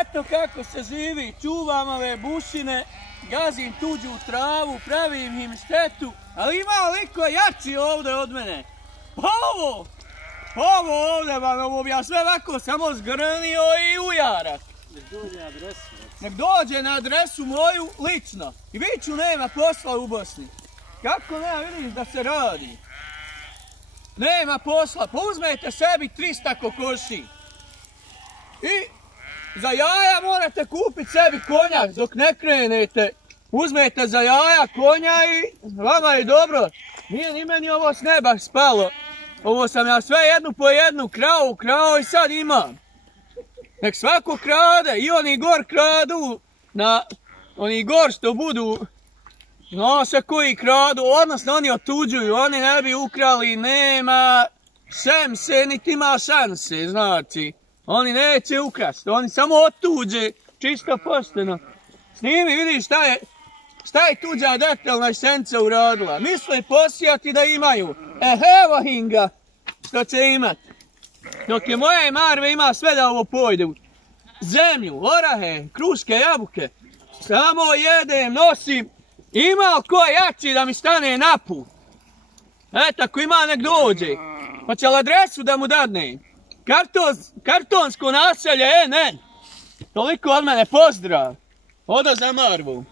Eto kako se živi, čuvam ove bušine, gazim tuđu travu, pravim im štetu, ali ima liko jači ovdje od mene. Ovo ovdje, ovo bi ja sve ovako samo zgrnio i ujarak. Nek dođe na adresu moju lično. I viću nema posla u Bosni. Kako nema, vidiš da se radi. Nema posla, pa uzmete sebi 300 kokoši. I za jaja morate kupiti sebi konja dok ne krenete. Uzmete za jaja konja i vama je dobro. Nije ni meni ovo s neba spalo. Ovo sam ja sve jednu po jednu krao i sad imam. Nek svako krade i oni gor kradu, oni gor što budu, zna se koji kradu, odnosno oni otuđuju, oni ne bi ukrali, nema šemse, niti ima šanse, znači. Oni neće ukrasti, oni samo otuđe, čisto pošteno. Snimi, vidiš šta je tuđa detaljna esenca uradila. Misle posijati da imaju. Evo hinga, što će imat. Dok je moje marve ima sve da ovo pojde u zemlju, orahe, kruške, jabuke. Samo jedem, nosim. Ima ko jači da mi stane na put. Eto, ako ima nek dođe. Hoće li adresu da mu dadne? Kartonsko naselje, NN. Toliko od mene, pozdrav. Odo za Marvu.